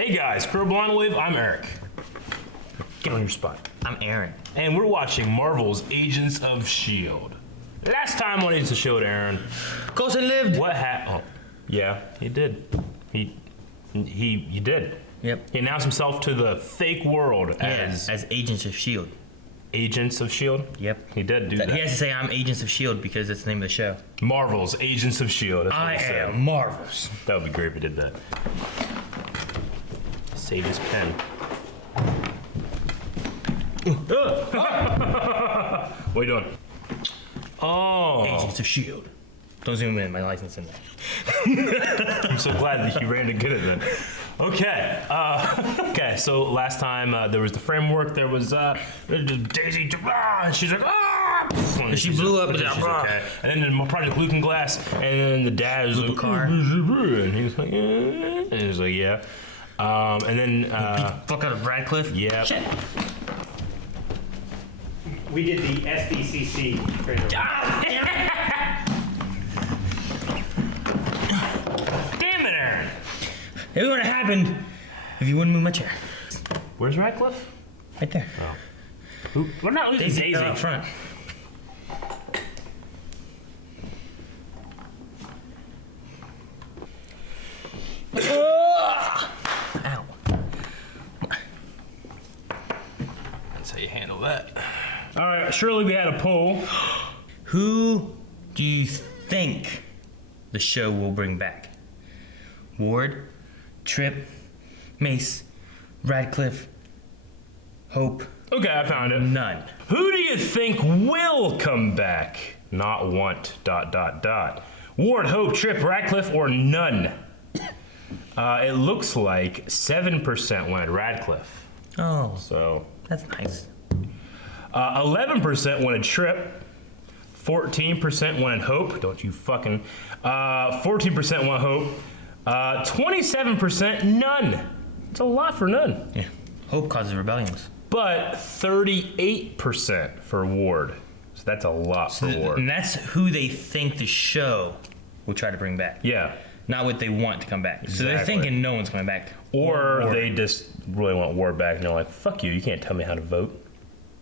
Hey guys, Crow Blonde Wave, I'm Eric. Get on your spot. I'm Aaron. And we're watching Marvel's Agents of S.h.i.e.l.d. Last time on Agents of S.h.i.e.l.d., Aaron. Coulson lived. What happened? Oh, yeah, he did. He did. Yep. He announced himself to the fake world as Agents of S.h.i.e.l.d. Agents of S.h.i.e.l.D.? Yep. He did do that. He has to say, I'm Agents of S.h.i.e.l.d. because that's the name of the show. Marvel's Agents of S.h.i.e.l.d. That's what I he said. am Marvel's. That would be great if he did that. Save his pen. What are you doing? Oh. Agents of S.h.i.e.l.d. Don't zoom in, my license in there. I'm so glad that you ran to get it then. Okay. Okay, so last time there was the framework, there was Daisy, and she's like, ah! And she blew up with she's that. Okay. And then Project Looking Glass, and then the dad was like, car. And he was like, and he was like, yeah. And then Beat the fuck out of Radcliffe. Yeah. Shit. We did the SDCC trailer. damn it, Aaron! It would have happened if you wouldn't move my chair. Where's Radcliffe? Right there. Who? We're not losing Daisy, Daisy. up front. Ow. That's how you handle that. All right, surely we had a poll. Who do you think the show will bring back? Ward, Tripp, Mace, Radcliffe, Hope? Okay, I found it. None. Who do you think will come back? Not want, ... Ward, Hope, Tripp, Radcliffe, or none? It looks like 7% wanted Radcliffe. Oh, So, that's nice. 11% wanted Tripp. 14% wanted Hope. Don't you fucking... 14% want Hope. 27% none. It's a lot for none. Yeah. Hope causes rebellions. But 38% for Ward. So that's a lot for Ward. And that's who they think the show will try to bring back. Yeah. Not what they want to come back. So they're Exactly. thinking no one's coming back. Or Ward. they just really want Ward back and they're like, fuck you can't tell me how to vote.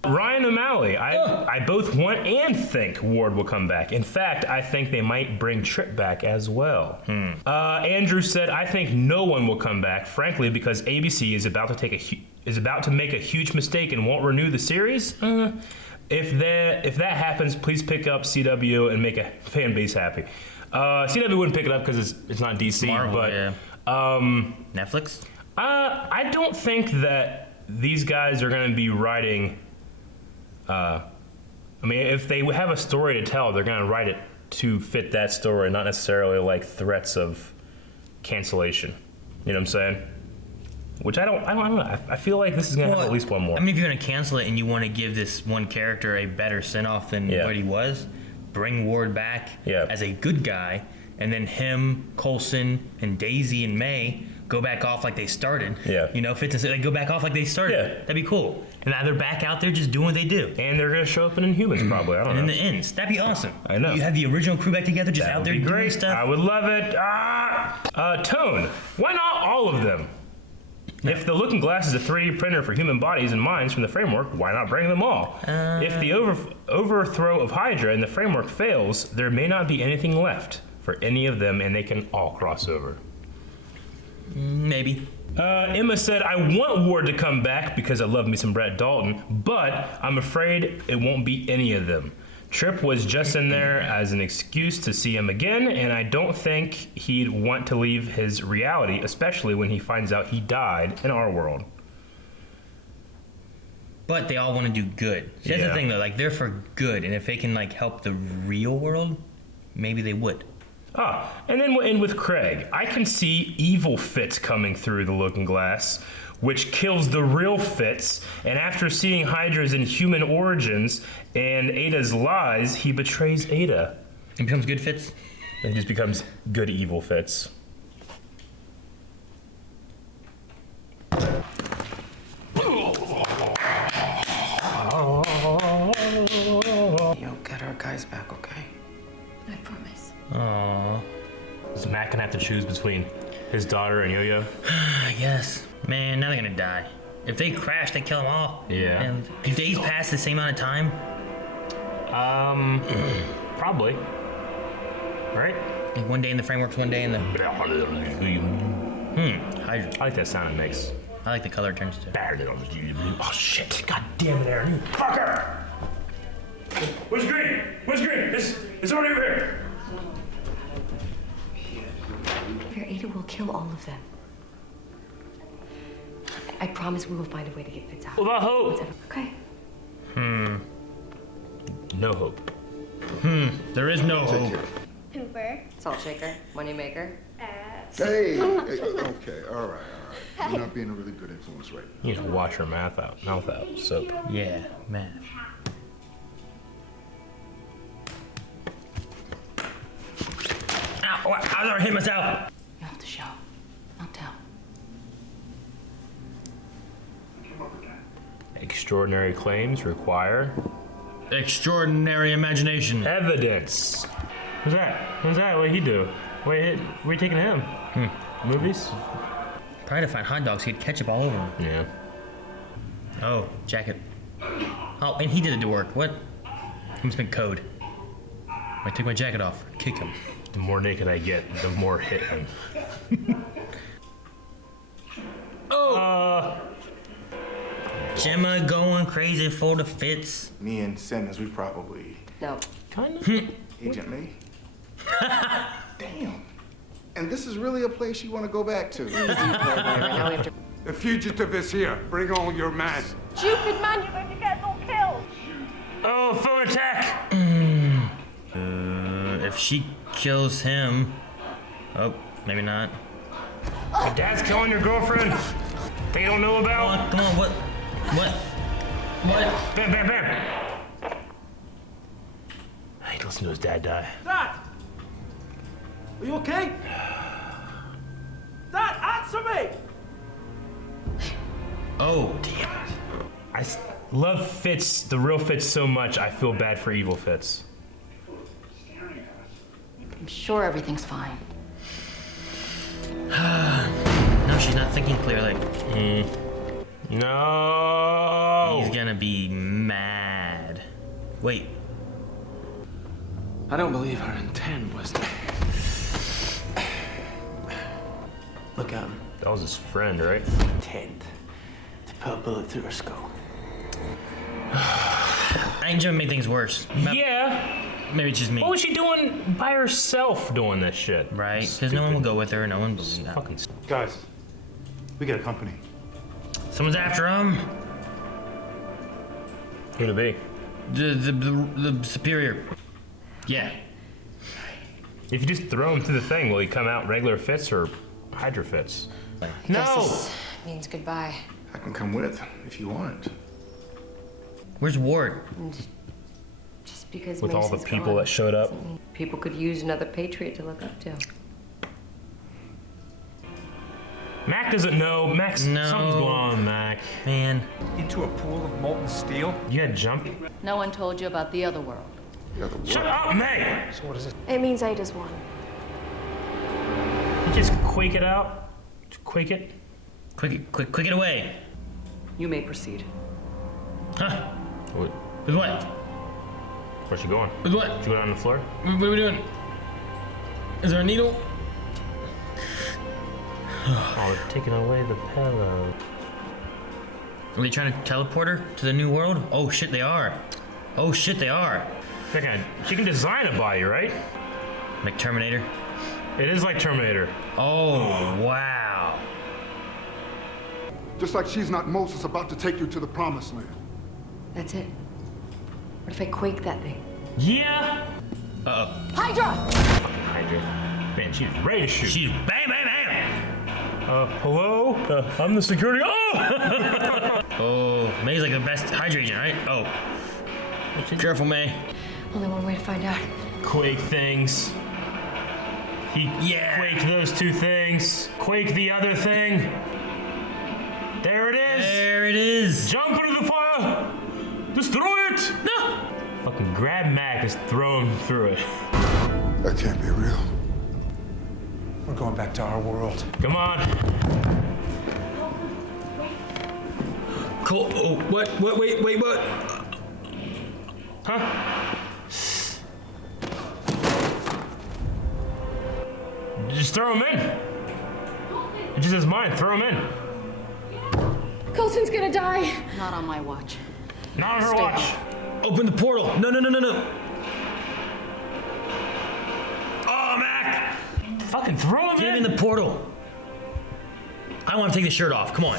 Ryan O'Malley, I both want and think Ward will come back. In fact, I think they might bring Tripp back as well. Andrew said, I think no one will come back, frankly, because ABC is about to make a huge mistake and won't renew the series. If that happens, please pick up CW and make a fan base happy. CW wouldn't pick it up because it's not DC. Marvel, but yeah. Netflix? I don't think that these guys are going to be writing. I mean, if they have a story to tell, they're going to write it to fit that story, not necessarily like threats of cancellation. You know what I'm saying? Which I don't know. I feel like this is going to have at least one more. I mean, if you're going to cancel it and you want to give this one character a better send-off than what he was, bring Ward back as a good guy, and then him, Coulson, and Daisy and May go back off like they started. Yeah. You know, they go back off like they started. Yeah. That'd be cool. And now they're back out there just doing what they do. And they're going to show up in Inhumans probably. I don't know. And in the ends. That'd be awesome. I know. You have the original crew back together just That out would there be doing great. stuff. I would love it. Tone. Why not all of them? If the Looking Glass is a 3D printer for human bodies and minds from the framework, why not bring them all? If the overthrow of Hydra in the framework fails, there may not be anything left for any of them, and they can all cross over. Maybe. Emma said, I want Ward to come back because I love me some Brett Dalton, but I'm afraid it won't be any of them. Tripp was just in there as an excuse to see him again, and I don't think he'd want to leave his reality, especially when he finds out he died in our world. But they all want to do good. See, that's the thing, though. Like, they're for good, and if they can, like, help the real world, maybe they would. And then we'll end with Craig. I can see evil Fitz coming through the Looking Glass, which kills the real Fitz, and after seeing Hydra's inhuman origins and Ada's lies, he betrays Ada. It becomes good Fitz? And he just becomes good evil Fitz. You'll get our guys back, okay? I promise. Aww. Is Matt gonna have to choose between His daughter and Yo-Yo. I guess. Man, now they're gonna die. If they crash, they kill them all. Yeah. And do days pass the same amount of time? Probably. Right? Like one day in the frameworks, one day in the... Hydra. I like that sound it makes. I like the color it turns to. Oh shit! God damn it, Aaron! You fucker! Where's green? Where's green? It's already over here. If you're Ada, we'll kill all of them. I promise we will find a way to get Fitz out. What about hope? Okay. No hope. There is no hope. Hooper. Salt shaker, money maker. Hey, okay, all right. You're not being a really good influence right now. You know, wash your mouth out, soap. Yeah, man. Ow, I already hit myself. You have to show, not tell. Extraordinary claims require Extraordinary imagination. evidence. Who's that? Who's that? What'd he do? Where you taking him? Movies? Probably to find hot dogs, he had ketchup all over him. Yeah. Oh, jacket. Oh, and he did it to work. What? Must have been code. I take my jacket off, kick him. The more naked I get, the more hit him. Gemma going crazy for the Fitz. Me and Simmons, we probably No. Kind of. Agent May. Damn. And this is really a place you want to go back to. Right now we have to. The fugitive is here. Bring on your man. Stupid man, you're going to get us all killed. Oh, phone attack! If she kills him... Oh, maybe not. Your dad's killing your girlfriend. They don't know about. Come on, what? What? Bam, bam, bam. I hate to listen to his dad die. Dad! Are you okay? Dad, answer me! Oh, I love Fitz, the real Fitz, so much. I feel bad for evil Fitz. I'm sure everything's fine. no, she's not thinking clearly. No. He's gonna be mad. Wait. I don't believe her intent was to... Look at him. That was his friend, right? Intent to put a bullet through her skull. I think Gemma made things worse. Yeah. Maybe it's just me. What was she doing by herself doing this shit? Right? Because no one will go with her. No one will. Fucking. Guys, we got a company. Someone's after him. Who'd it be? The superior. Yeah. If you just throw him through the thing, will he come out regular Fitz or Hydra Fitz? Guess this means goodbye. I can come with if you want. Where's Ward? Just because With all the Mason's people gone that showed up. doesn't mean people could use another patriot to look up to. Mac doesn't know. Mac's something's going on with Mac. Man. Into a pool of molten steel? You gotta jump. No one told you about the other world. Shut up, May! So what is it? It means Ada's won. You just quake it out. Just quake it. Quick it away. You may proceed. Huh? What? With what? Where's she going? With what? Did you go down on the floor? What are we doing? Is there a needle? Oh, they're taking away the pillow. Are they trying to teleport her to the new world? Oh shit, they are. Oh shit, they are. She can design a body, right? Like Terminator? It is like Terminator. Oh, wow. Just like she's not Moses about to take you to the promised land. That's it. What if I quake that thing? Yeah! Uh-oh. Hydra! Fucking Hydra. Man, she's ready to shoot. She's bam, bam, bam! Hello? I'm the security. Oh! Oh, May's like the best Hydra agent, right? Oh. Careful, May. Only one way to find out. Quake things. He quaked those two things. Quake the other thing. There it is. There it is. Jump into the fire. Destroy it. No. Fucking grab Mac, just throw him through it. That can't be real. We're going back to our world. Come on. Cole, oh, what? Wait, what? Huh? Just throw him in. It just is mine. Throw him in. Coulson's gonna die. Not on my watch. Not on her Stay watch. Open the portal. No. Oh, Mac! Fucking throw him Get in. in the portal. I want to take the shirt off. Come on.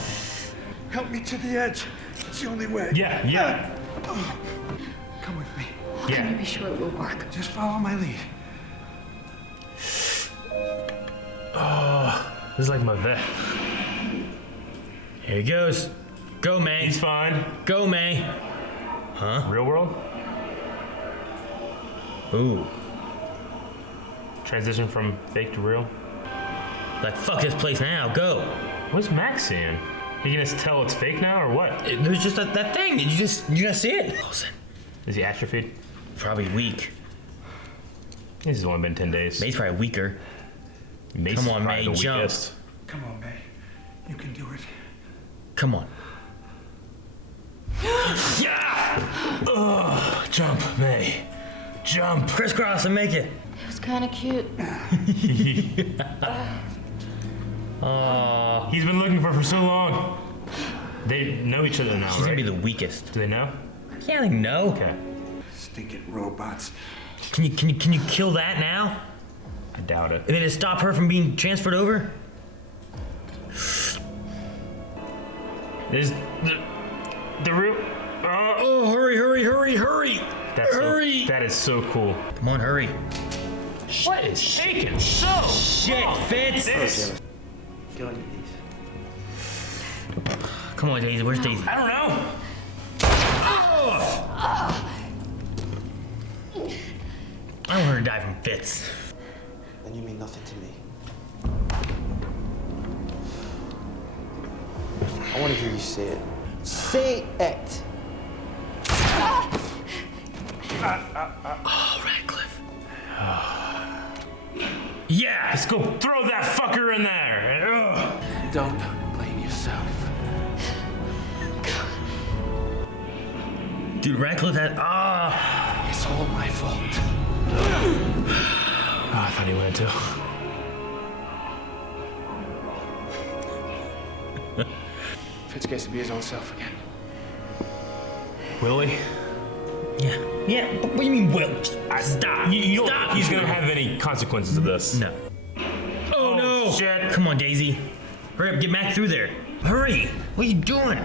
Help me to the edge. It's the only way. Yeah. Come with me. How can you be sure it will work? Just follow my lead. Oh, this is like my vet. Here he goes. Go, May. He's fine. Go, May. Huh? Real world? Ooh. Transition from fake to real? Like, fuck this place now. Go. What's Max seeing? You gonna tell it's fake now or what? There's just that thing. Did you not see it? Listen. Is he atrophied? Probably weak. This has only been 10 days. May's probably weaker. Mace Come is on, probably May, the jump. weakest. Come on, May. You can do it. Come on. Yeah! Ugh, jump, May. Jump. Crisscross and make it. It was kind of cute. Aw. He's been looking for so long. They know each other now, She's right? gonna be the weakest. Do they know? Yeah, they know. Okay. Stinking robots. Can you kill that now? I doubt it. And then to stop her from being transferred over? Is the real? Oh, hurry! That's Hurry! that is so cool. Come on, hurry. What is shaking so? Shit, Fitz! This. Get on your knees. Come on, Daisy. Where's Daisy? I don't know. I don't want her to die from Fitz. Then you mean nothing to me. I want to hear you say it. Say it. Oh, Radcliffe. Yeah! Let's go throw that fucker in there. Ugh. Don't blame yourself. Dude, Radcliffe had. It's all my fault. Oh, I thought he wanted to. Fitz gets to be his own self again. Will he? Yeah, but what do you mean, Will? Stop. You don't Stop. think he's gonna have any consequences of this? No. Oh, no! Shit. Come on, Daisy. Hurry up, get back through there. Hurry! What are you doing?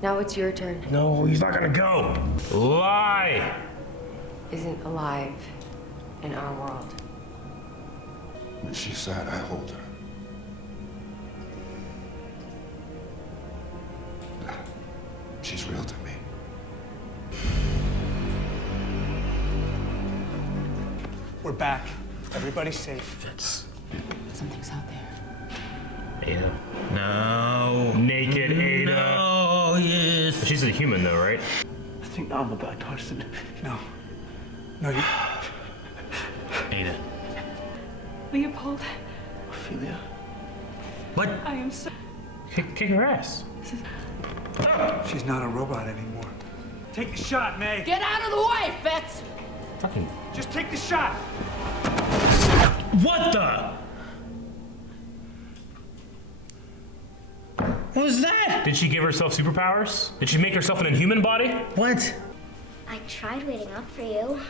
Now it's your turn. No, he's not gonna go. Lie. Isn't alive in our world. When she's sad, I hold her. She's real to me. We're back. Everybody's safe. Fitz. Something's out there. Ada. No. Naked Ada. No, yes. She's a human though, right? I think now I'm a bad person. No. No, you. Ada. Leopold, Ophelia. What? I am so. Kick her ass. She's not a robot anymore. Take the shot, May. Get out of the way, Fitz! Fucking. Just take the shot. What the? What was that? Did she give herself superpowers? Did she make herself an inhuman body? What? I tried waiting up for you.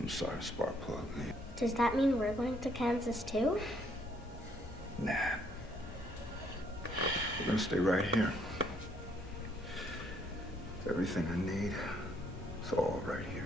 I'm sorry, Sparkplug. Does that mean we're going to Kansas too? Nah. We're gonna stay right here. Everything I need, it's all right here.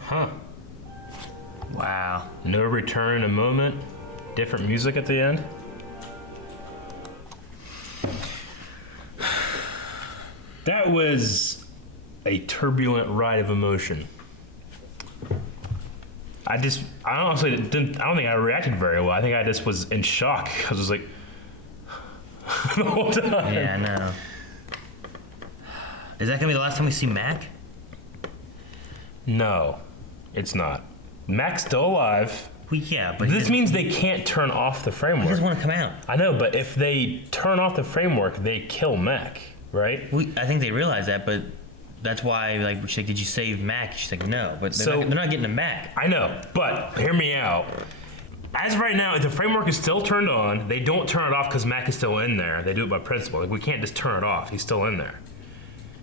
Huh. Wow. No return in a moment. Different music at the end. That was a turbulent ride of emotion. I honestly didn't. I don't think I reacted very well. I think I just was in shock. I was like the whole time. Yeah, I know. Is that gonna be the last time we see Mac? No, it's not. Mac's still alive. Well, yeah, but This means they can't turn off the framework. He doesn't want to come out. I know, but if they turn off the framework, they kill Mac, right? I think they realize that, but that's why, like, she's like, did you save Mac? She's like, no, but they're not getting to Mac. I know, but hear me out. As of right now, if the framework is still turned on, they don't turn it off because Mac is still in there. They do it by principle. Like, we can't just turn it off. He's still in there.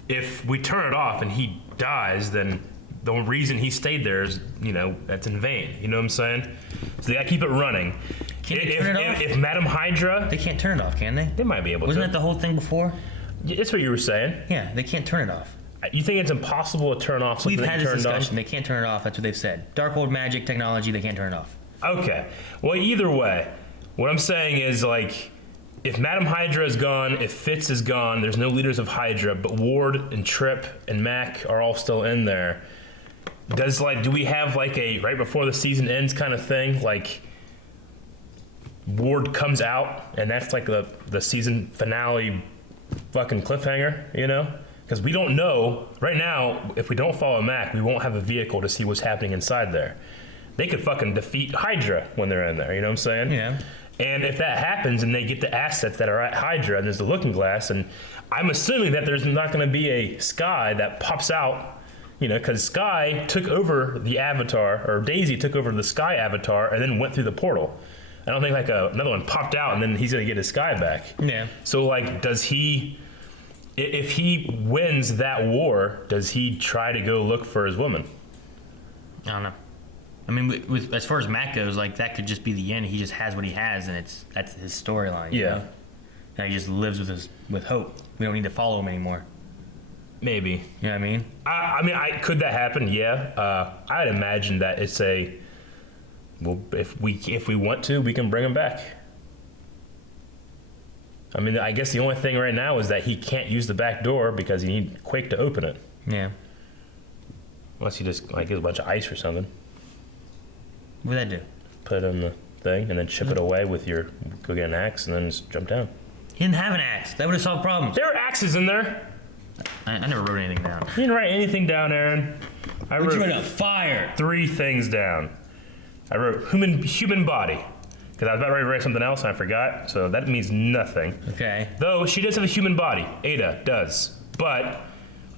If we turn it off and he dies, then the reason he stayed there is, that's in vain. You know what I'm saying? So they gotta keep it running. Can they turn it off? If Madam Hydra... They can't turn it off, can they? They might be able to. Wasn't that the whole thing before? That's what you were saying. Yeah, they can't turn it off. You think it's impossible to turn off something We've had that this turned discussion. on? They can't turn it off. That's what they've said. Darkhold magic technology, they can't turn it off. Okay. Well, either way, what I'm saying is, like, if Madam Hydra is gone, if Fitz is gone, there's no leaders of Hydra, but Ward and Trip and Mac are all still in there. Do we have like a right before the season ends kind of thing? Like, Ward comes out and that's like the season finale fucking cliffhanger, Because we don't know right now. If we don't follow Mac, we won't have a vehicle to see what's happening inside there. They could fucking defeat Hydra when they're in there. You know what I'm saying? Yeah. And if that happens and they get the assets that are at Hydra and there's the Looking Glass, and I'm assuming that there's not going to be a S.h.i.e.L.D. that pops out, because S.h.i.e.L.D. took over the Avatar, or Daisy took over the S.h.i.e.L.D. Avatar and then went through the portal. I don't think like another one popped out and then he's going to get his S.h.i.E.L.D. back. Yeah. So like, does he... If he wins that war, does he try to go look for his woman? I don't know. I mean, as far as Mac goes, like, that could just be the end. He just has what he has, and that's his storyline. Yeah. And he just lives with hope. We don't need to follow him anymore. Maybe. You know what I mean? I mean, could that happen? Yeah. I'd imagine that it's well, if we want to, we can bring him back. I mean, I guess the only thing right now is that he can't use the back door because you need Quake to open it. Yeah. Unless you just like get a bunch of ice or something. What would that do? Put it in the thing and then chip it away with go get an axe and then just jump down. He didn't have an axe. That would have solved problems. There are axes in there. I never wrote anything down. You didn't write anything down, Aaron. I What'd wrote you write down? Fire. 3 things down. I wrote human body. Because I was about ready to write something else and I forgot, so that means nothing. Okay. Though she does have a human body. Ada does. But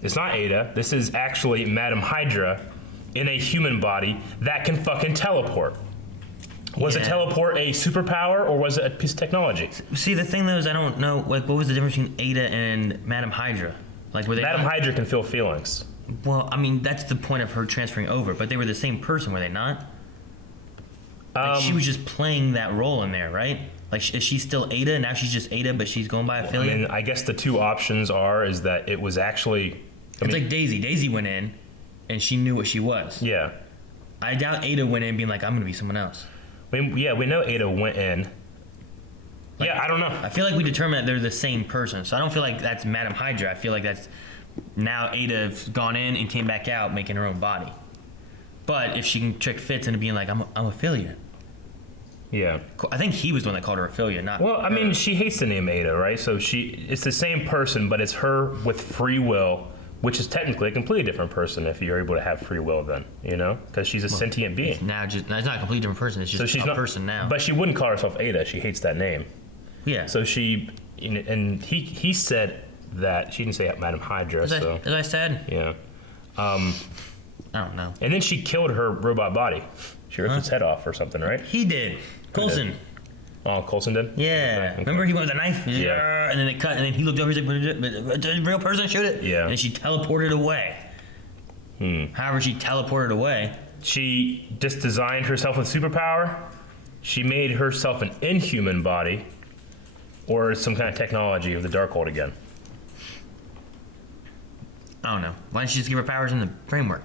it's not Ada. This is actually Madam Hydra in a human body that can fucking teleport. Was a teleport a superpower or was it a piece of technology? See, the thing though is I don't know, like, what was the difference between Ada and Madam Hydra? Like, were they Madam Hydra can feel feelings. Well, I mean, that's the point of her transferring over, but they were the same person, were they not? Like, she was just playing that role in there, right? Like, is she still Ada? Now she's just Ada, but she's going by affiliate? I mean, I guess the 2 options is that it was actually... It's like Daisy. Daisy went in, and she knew what she was. Yeah. I doubt Ada went in being like, I'm going to be someone else. We know Ada went in. Like, yeah, I don't know. I feel like we determined that they're the same person, so I don't feel like that's Madam Hydra. I feel like that's now Ada's gone in and came back out making her own body. But if she can trick Fitz into being like, I'm affiliate. Yeah. I think he was the one that called her affiliate, not Well, I mean, she hates the name Ada, right? So it's the same person, but it's her with free will, which is technically a completely different person if you're able to have free will then, Because she's a sentient being. It's not a completely different person. It's just person now. But she wouldn't call herself Ada. She hates that name. Yeah. So and he said that, she didn't say Madam Hydra, As I said? Yeah. I don't know. And then she killed her robot body. She ripped its head off or something, right? He did. Coulson. Oh, Coulson did? Yeah. Okay. Remember he went with a knife? Yeah. And then it cut, and then he looked over, he's like, but a real person shoot it? Yeah. And she teleported away. However she teleported away. She just designed herself with superpower. She made herself an inhuman body. Or some kind of technology of the Darkhold again. I don't know. Why didn't she just give her powers in the framework?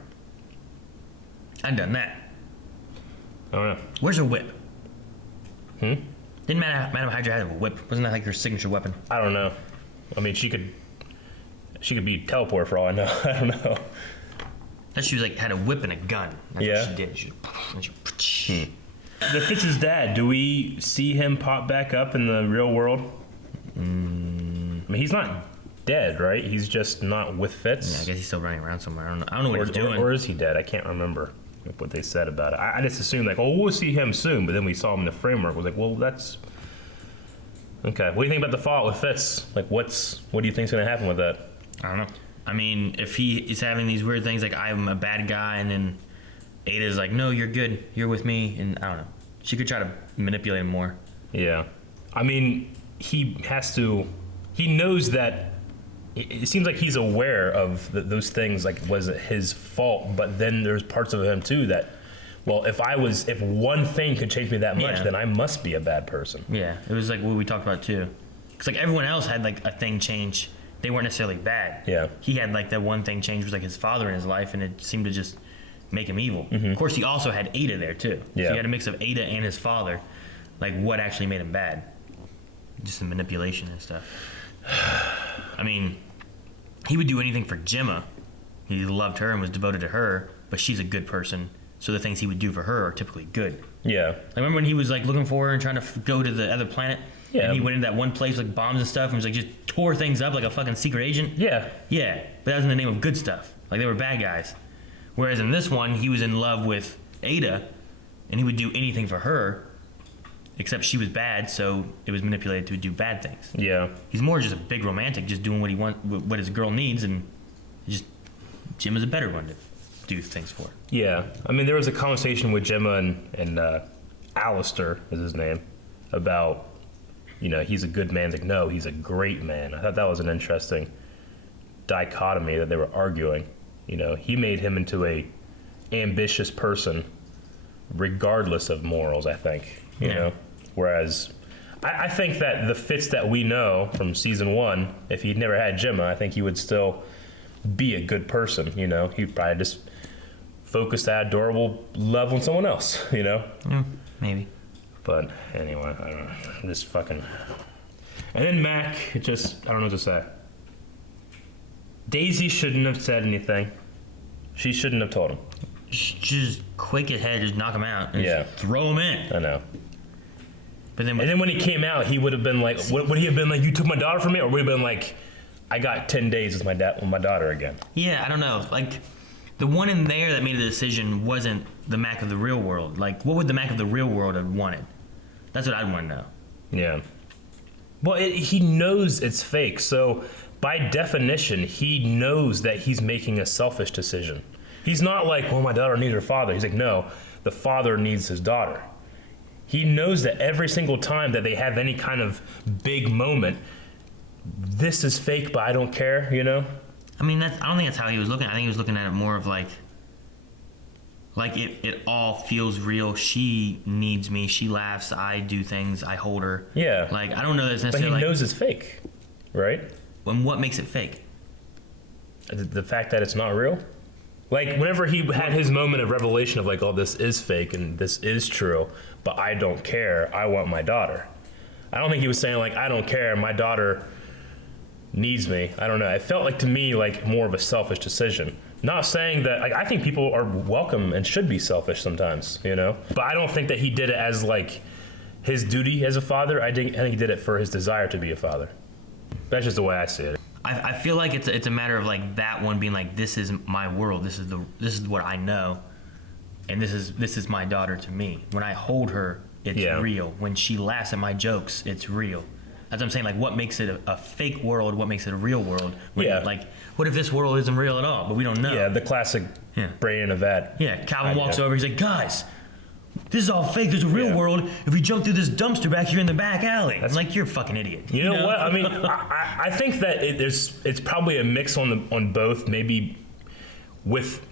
I'd done that. I don't know. Where's her whip? Didn't Madam Hydra have a whip? Wasn't that like her signature weapon? I don't know. I mean, she She could be teleported for all I know. I don't know. That she was like had a whip and a gun. That's what she did. The Fitz's dad, do we see him pop back up in the real world? I mean, he's not dead, right? He's just not with Fitz. Yeah, I guess he's still running around somewhere. I don't know what he's doing. Or is he dead? I can't remember what they said about it. I just assumed like, oh, we'll see him soon, but then we saw him in the framework. I was like, well, that's okay. What do you think about the fallout with Fitz? Like, what do you think's gonna happen with that? I don't know. I mean, if he is having these weird things like I'm a bad guy, and then Ada's like, no, you're good, you're with me, and I don't know. She could try to manipulate him more. Yeah, I mean, he knows that. It seems like he's aware of those things. Like, was it his fault? But then there's parts of him too that, well, if one thing could change me that much, then I must be a bad person. Yeah, it was like what we talked about too. Because like everyone else had like a thing change. They weren't necessarily bad. Yeah. He had like that one thing change was like his father in his life, and it seemed to just make him evil. Mm-hmm. Of course, he also had Ada there too. Yeah. So he had a mix of Ada and his father. Like what actually made him bad? Just the manipulation and stuff. I mean, he would do anything for Gemma. He loved her and was devoted to her, but she's a good person. So the things he would do for her are typically good. Yeah. I remember when he was like looking for her and trying to go to the other planet. Yeah. And he went into that one place like bombs and stuff and was like just tore things up like a fucking secret agent. Yeah. Yeah. But that was in the name of good stuff. Like they were bad guys. Whereas in this one, he was in love with Ada and he would do anything for her, except she was bad, so it was manipulated to do bad things. Yeah. He's more just a big romantic, just doing what his girl needs, and just Jim is a better one to do things for. Yeah. I mean, there was a conversation with Gemma and Alistair is his name, about, he's a good man. It's like, no, he's a great man. I thought that was an interesting dichotomy that they were arguing. He made him into a ambitious person regardless of morals, I think. You know? Whereas I think that the Fitz that we know from season 1, if he'd never had Gemma, I think he would still be a good person. He'd probably just focus that adorable love on someone else, Maybe. But anyway, I don't know. I'm just fucking. And then Mac, I don't know what to say. Daisy shouldn't have said anything. She shouldn't have told him. Just quick ahead, just knock him out. And just throw him in. I know. But then, and then when he came out, he would have been like, would he have been like, you took my daughter from me? Or would he have been like, I got 10 days with my daughter again? Yeah, I don't know. Like, the one in there that made the decision wasn't the Mac of the real world. Like, what would the Mac of the real world have wanted? That's what I'd want to know. Yeah. Well, he knows it's fake. So, by definition, he knows that he's making a selfish decision. He's not like, well, my daughter needs her father. He's like, no, the father needs his daughter. He knows that every single time that they have any kind of big moment, this is fake, but I don't care, I mean, I don't think that's how he was looking. I think he was looking at it more of like it all feels real. She needs me. She laughs. I do things. I hold her. Yeah. Like, I don't know that it's necessarily. But he knows it's fake, right? And what makes it fake? The fact that it's not real? Like, whenever he had his moment of revelation of like, oh, this is fake and this is true, but I don't care. I want my daughter. I don't think he was saying like, I don't care. My daughter needs me. I don't know. It felt like to me like more of a selfish decision. Not saying that, like, I think people are welcome and should be selfish sometimes, But I don't think that he did it as like his duty as a father. I think he did it for his desire to be a father. That's just the way I see it. I feel like it's a matter of like that one being like, this is my world. This is what I know, and this is my daughter to me. When I hold her, it's real. When she laughs at my jokes, it's real. That's what I'm saying. Like, what makes it a fake world? What makes it a real world? Like, what if this world isn't real at all? But we don't know. Yeah, the classic brain in a vat. Yeah, Calvin walks over. He's like, guys, this is all fake. There's a real world if we jump through this dumpster back here in the back alley. I'm like, you're a fucking idiot. You know what? I mean, I think that it's probably a mix on both. Maybe with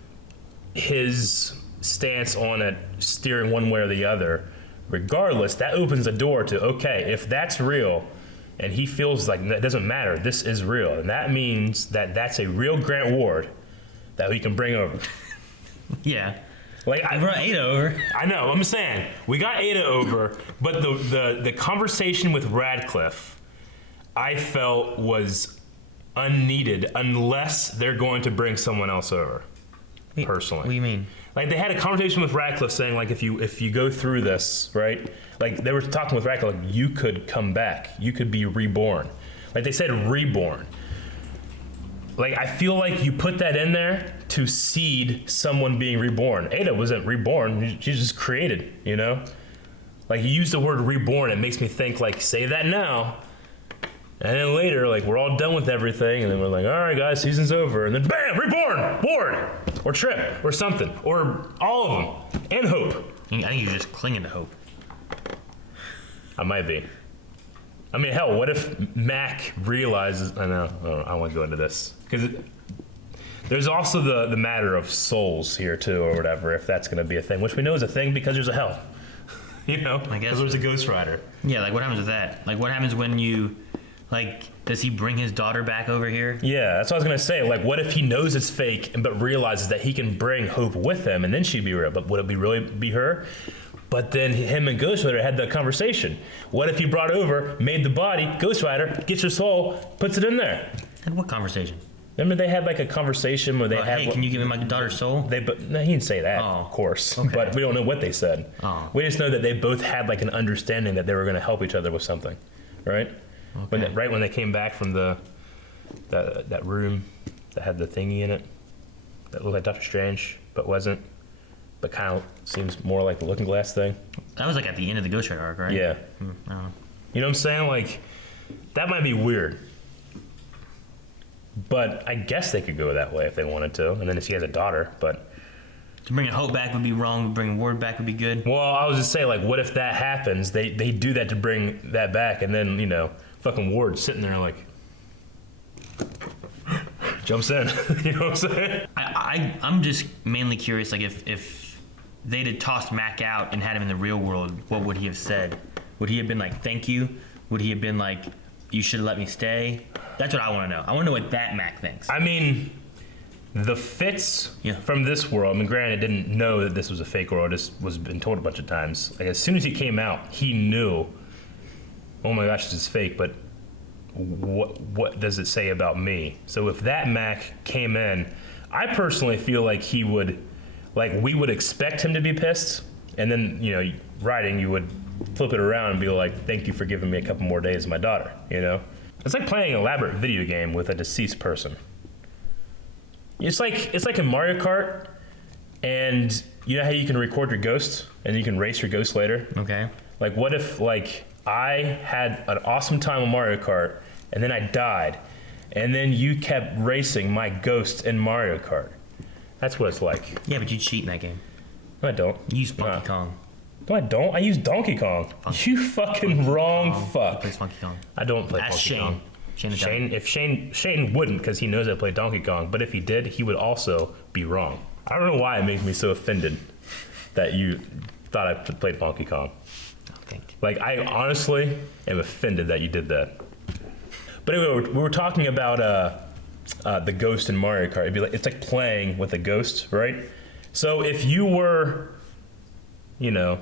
his stance on it, steering one way or the other. Regardless, that opens the door to, okay, if that's real, and he feels like that doesn't matter, this is real, and that means that that's a real Grant Ward that we can bring over. Yeah. Like, I brought Ada over. I know. I'm saying we got Ada over, but the conversation with Radcliffe, I felt was unneeded unless they're going to bring someone else over. Personally. What do you mean? Like they had a conversation with Ratcliffe saying like if you go through this, right? Like they were talking with Ratcliffe, like you could come back. You could be reborn. Like they said reborn. Like I feel like you put that in there to seed someone being reborn. Ada wasn't reborn, she's just created, you know? Like you use the word reborn, it makes me think like say that now. And then later, like, we're all done with everything, and then we're like, all right, guys, season's over. And then, bam, reborn, Ward, or Trip, or something, or all of them, and Hope. I think you're just clinging to Hope. I might be. I mean, hell, what if Mac realizes, I don't want to go into this. Because there's also the matter of souls here, too, or whatever, if that's going to be a thing, which we know is a thing because there's a hell. You know? I guess. Because there's a Ghost Rider. Yeah, like, what happens with that? Like, what happens when you... Like, does he bring his daughter back over here? Yeah, that's what I was gonna say. Like, what if he knows it's fake, but realizes that he can bring Hope with him, and then she'd be real? But would it really be her? But then him and Ghost Rider had that conversation. What if he brought over, made the body, Ghost Rider gets your soul, puts it in there? And what conversation? Remember they had like a conversation where they had. Hey, can you give me my daughter's soul? No, he didn't say that, of course. Okay. But we don't know what they said. Oh. We just know that they both had like an understanding that they were gonna help each other with something, right? Okay. When they came back from that room that had the thingy in it, that looked like Doctor Strange, but wasn't, but kind of seems more like the Looking Glass thing. That was like at the end of the Ghost Rider arc, right? Yeah. I don't know. You know what I'm saying? Like, that might be weird. But I guess they could go that way if they wanted to, and then if she has a daughter, but... To bring Hope back would be wrong, bringing Ward back would be good. Well, I was just saying, like, what if that happens? They do that to bring that back, and then, you know, fucking Ward sitting there like jumps in. You know what I'm saying? I'm just mainly curious, like if they'd have tossed Mac out and had him in the real world, what would he have said? Would he have been like, thank you? Would he have been like, you should have let me stay? That's what I want to know. I want to know what that Mac thinks. I mean, the Fitz from this world, I mean, granted, didn't know that this was a fake world. This was been told a bunch of times. Like, as soon as he came out, he knew, oh my gosh, this is fake, but what does it say about me? So if that Mac came in, I personally feel like he would, like, we would expect him to be pissed, and then, you know, writing, you would flip it around and be like, thank you for giving me a couple more days of my daughter, you know? It's like playing an elaborate video game with a deceased person. It's like in Mario Kart, and you know how you can record your ghost, and you can race your ghost later? Okay. Like, what if, like, I had an awesome time on Mario Kart, and then I died, and then you kept racing my ghost in Mario Kart? That's what it's like. Yeah, but you cheat in that game. No, I don't. You use Funky Kong. No, I don't. I use Donkey Kong. You fucking wrong fuck. He plays Funky Kong. I don't play Ask Funky Kong. Shane wouldn't, because he knows I play Donkey Kong, but if he did, he would also be wrong. I don't know why it makes me so offended that you thought I played Donkey Kong. Like, I honestly am offended that you did that. But anyway, we were talking about the ghost in Mario Kart. It'd be like, it's like playing with a ghost, right? So if you were, you know,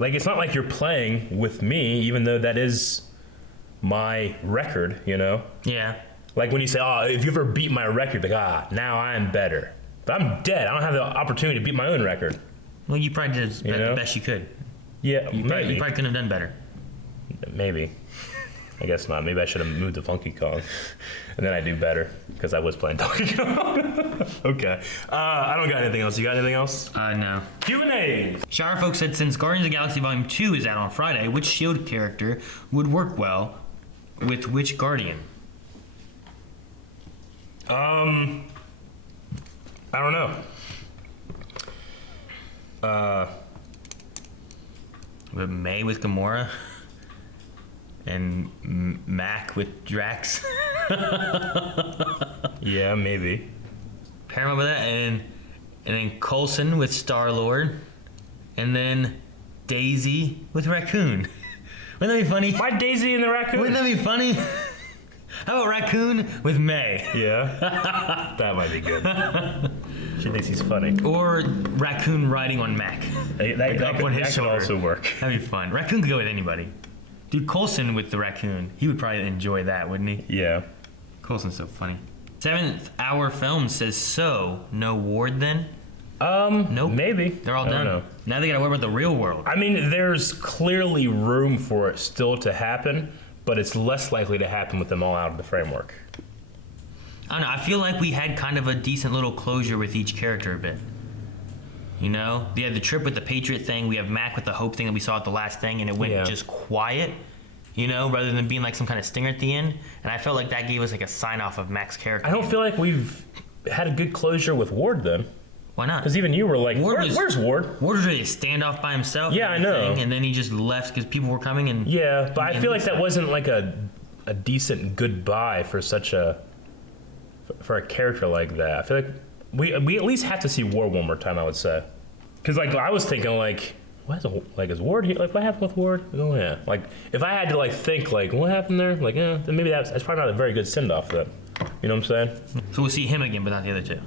like, it's not like you're playing with me, even though that is my record, you know? Yeah. Like when you say, oh, if you ever beat my record, like, now I'm better. But I'm dead. I don't have the opportunity to beat my own record. Well, you probably did the best you could. Yeah, you probably couldn't have done better. Maybe. I guess not. Maybe I should have moved to Funky Kong, and then I do better because I was playing Donkey Kong. Okay. I don't got anything else. You got anything else? No. Q&A. Shower folks said, since Guardians of the Galaxy Volume 2 is out on Friday, which S.h.i.e.L.D. character would work well with which Guardian? I don't know. With May with Gamora? And Mac with Drax? Yeah, maybe. Pair him up with that, and then Coulson with Star-Lord, and then Daisy with Raccoon. Wouldn't that be funny? Why Daisy and the Raccoon? Wouldn't that be funny? How about Raccoon with May? Yeah, that might be good. She thinks he's funny. Or Raccoon riding on Mac. That could also work. That'd be fun. Raccoon could go with anybody. Dude, Coulson with the Raccoon, he would probably enjoy that, wouldn't he? Yeah. Coulson's so funny. 7th Hour Film says so. No Ward then? Nope. Maybe. They're all I don't done. know. Now they gotta worry about the real world. I mean, there's clearly room for it still to happen, but it's less likely to happen with them all out of the framework. I don't know. I feel like we had kind of a decent little closure with each character a bit. You know? We had the trip with the Patriot thing. We have Mac with the Hope thing that we saw at the last thing, and it went just quiet, you know, rather than being like some kind of stinger at the end. And I felt like that gave us like a sign off of Mac's character. I don't feel like we've had a good closure with Ward then. Why not? Because even you were like, where's Ward? Ward was really a standoff by himself. Yeah, I know. And then he just left because people were coming and... Yeah, but I feel like that wasn't like a decent goodbye for for a character like that. I feel like we at least have to see Ward one more time, I would say. Because like I was thinking like, is Ward here? Like what happened with Ward? Oh yeah. Like if I had to like think like what happened there? Like then maybe that's probably not a very good send off then. You know what I'm saying? So we'll see him again, but not the other two.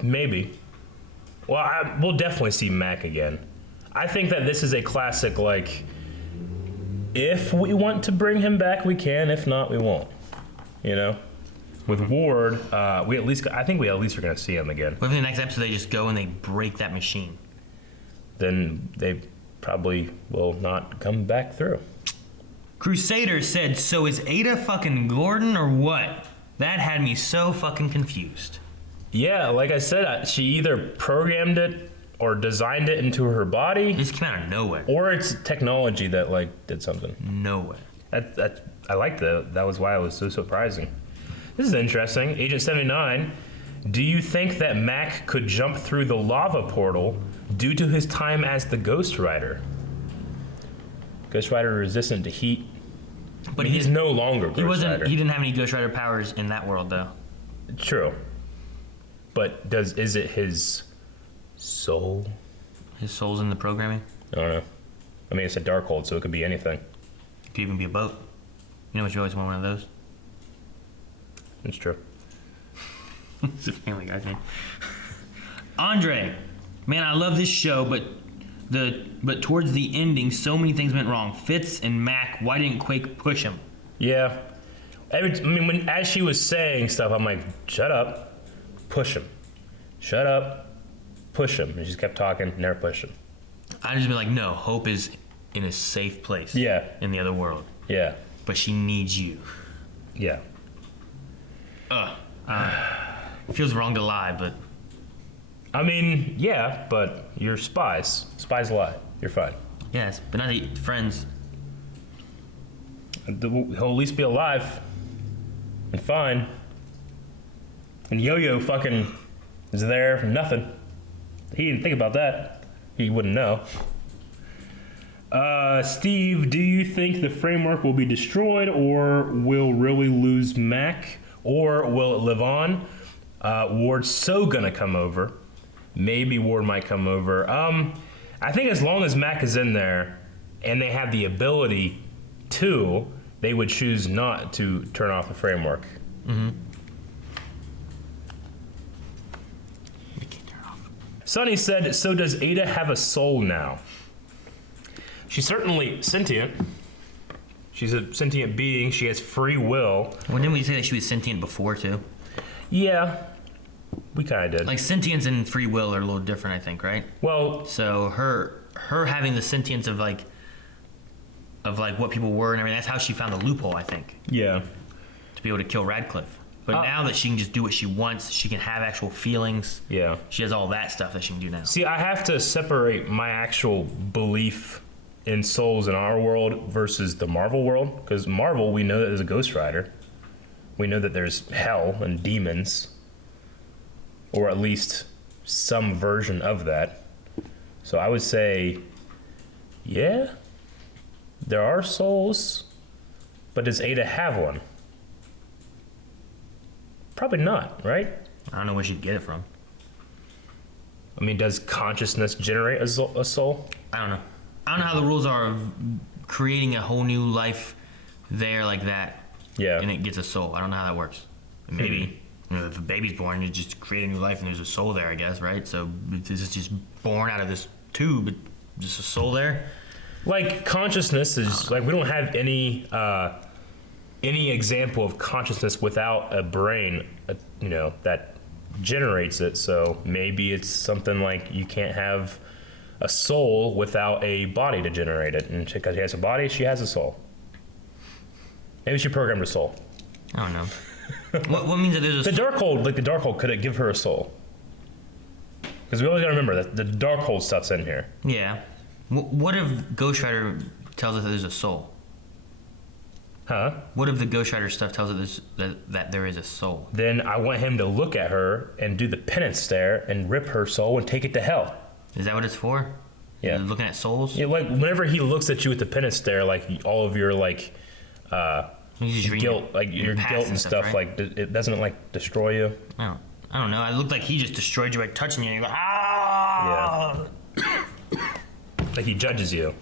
Maybe. Well, we'll definitely see Mac again. I think that this is a classic, like, if we want to bring him back, we can. If not, we won't. You know? With Ward, I think we at least are going to see him again. What if in the next episode they just go and they break that machine? Then they probably will not come back through. Crusader said, so is Ada fucking Gordon or what? That had me so fucking confused. Yeah, like I said, she either programmed it or designed it into her body. This came out of nowhere. Or it's technology that like did something. Nowhere. I liked that. That was why it was so surprising. This is interesting. Agent 79, do you think that Mac could jump through the lava portal due to his time as the Ghost Rider? Ghost Rider resistant to heat. But he's no longer Ghost Rider. He didn't have any Ghost Rider powers in that world though. True. But is it his soul? His soul's in the programming? I don't know. I mean, it's a Darkhold, so it could be anything. It could even be a boat. You know what, you always want one of those? It's true. It's a Family Guy thing. Andre, man, I love this show, but towards the ending, so many things went wrong. Fitz and Mac, why didn't Quake push him? Yeah. As she was saying stuff, I'm like, shut up. Push him. Shut up. Push him. And she just kept talking, never pushed him. I just been like, no, Hope is in a safe place. Yeah. In the other world. Yeah. But she needs you. Yeah. It feels wrong to lie, but... I mean, yeah, but you're spies. Spies lie. You're fine. Yes, but not the friends. He'll at least be alive. And fine. And Yo-Yo fucking is there for nothing. He didn't think about that. He wouldn't know. Steve, do you think the framework will be destroyed or will really lose Mac? Or will it live on? Ward's so gonna come over. Maybe Ward might come over. I think as long as Mac is in there and they have the ability to, they would choose not to turn off the framework. Mm-hmm. Sonny said, so does Ada have a soul now? She's certainly sentient. She's a sentient being. She has free will. Well, didn't we say that she was sentient before, too? Yeah, we kind of did. Like, sentience and free will are a little different, I think, right? Well... So her having the sentience of what people were and everything, that's how she found the loophole, I think. Yeah. To be able to kill Radcliffe. But now that she can just do what she wants, she can have actual feelings. Yeah. She has all that stuff that she can do now. See, I have to separate my actual belief in souls in our world versus the Marvel world. Because Marvel, we know that there's a Ghost Rider. We know that there's hell and demons. Or at least some version of that. So I would say, yeah, there are souls. But does Ada have one? Probably not, right? I don't know where she'd get it from. I mean, does consciousness generate a soul? I don't know. I don't know how the rules are of creating a whole new life there like that. Yeah. And it gets a soul. I don't know how that works. Maybe. If a baby's born, you just create a new life and there's a soul there, I guess, right? So it's just born out of this tube, just a soul there. Like consciousness is like we don't have any any example of consciousness without a brain, that generates it. So maybe it's something like you can't have a soul without a body to generate it. And because she has a body, she has a soul. Maybe she programmed her soul. I don't know. what means that there's the Darkhold could give her a soul? Because we always gotta remember that the Darkhold stuff's in here. Yeah. What if Ghost Rider tells us that there's a soul? Huh? What if the Ghost Rider stuff tells us that there is a soul? Then I want him to look at her and do the penance stare and rip her soul and take it to hell. Is that what it's for? Yeah. Looking at souls? Yeah, like whenever he looks at you with the penance stare, like all of your guilt, your guilt and stuff, right? It doesn't like destroy you. I don't know. It looked like he just destroyed you by touching you. And you go, ah! Yeah. Like he judges you.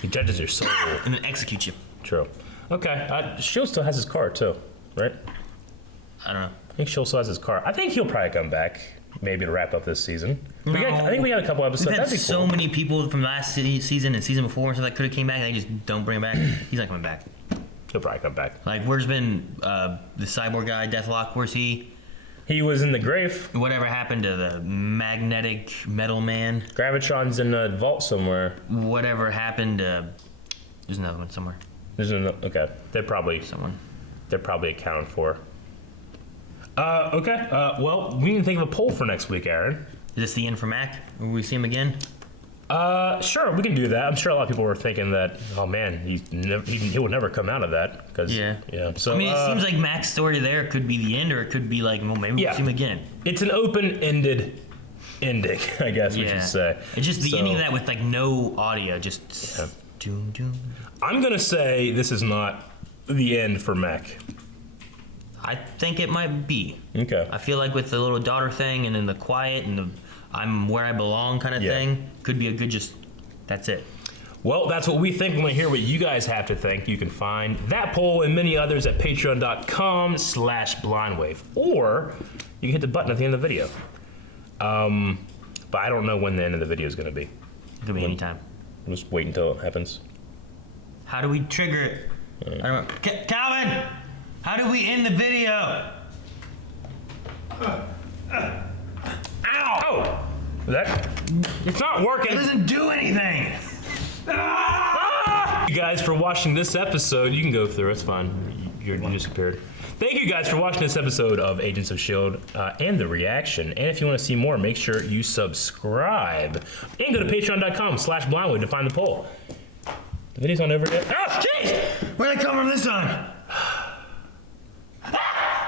He judges your soul. And then executes you. True. Okay. S.h.i.e.l.d. still has his car too, right? I don't know. I think S.h.i.e.l.d. still has his car. I think he'll probably come back, maybe to wrap up this season. No. I think we got a couple episodes. We've had That'd be so cool. many people from last season and season before and stuff that could have came back and they just don't bring him back. He's not coming back. He'll probably come back. Like, where's been the cyborg guy, Deathlock? Where's he? He was in the grave. Whatever happened to the magnetic metal man? Gravitron's in a vault somewhere. Whatever happened to... There's another one somewhere. Okay. They're probably accounted for. Okay. Well, we need to think of a poll for next week, Aaron. Is this the end for Mac? Will we see him again? Sure, we can do that. I'm sure a lot of people were thinking that, oh man, he will never come out of that. Yeah. So I mean, it seems like Mac's story there could be the end, or it could be like, well, maybe we'll see him again. It's an open-ended ending, I guess we should say. It's just the ending of that with like no audio, just doom doom. I'm gonna say this is not the end for Mac. I think it might be. Okay. I feel like with the little daughter thing and then the quiet and the I'm where I belong kind of thing, could be a good that's it. Well, that's what we think. We want to hear what you guys have to think. You can find that poll and many others at patreon.com/blindwave. Or you can hit the button at the end of the video. But I don't know when the end of the video is going to be. It could be anytime. We'll just wait until it happens. How do we trigger it? I don't know. Calvin! How do we end the video? Ow! It's not working. It doesn't do anything. Thank you guys for watching this episode. You can go through. It's fine. You disappeared. Thank you guys for watching this episode of Agents of S.h.i.e.l.D. And the reaction. And if you want to see more, make sure you subscribe. And go to patreon.com/blindwave to find the poll. The video's not over yet. Oh, jeez! Where'd I come from this time?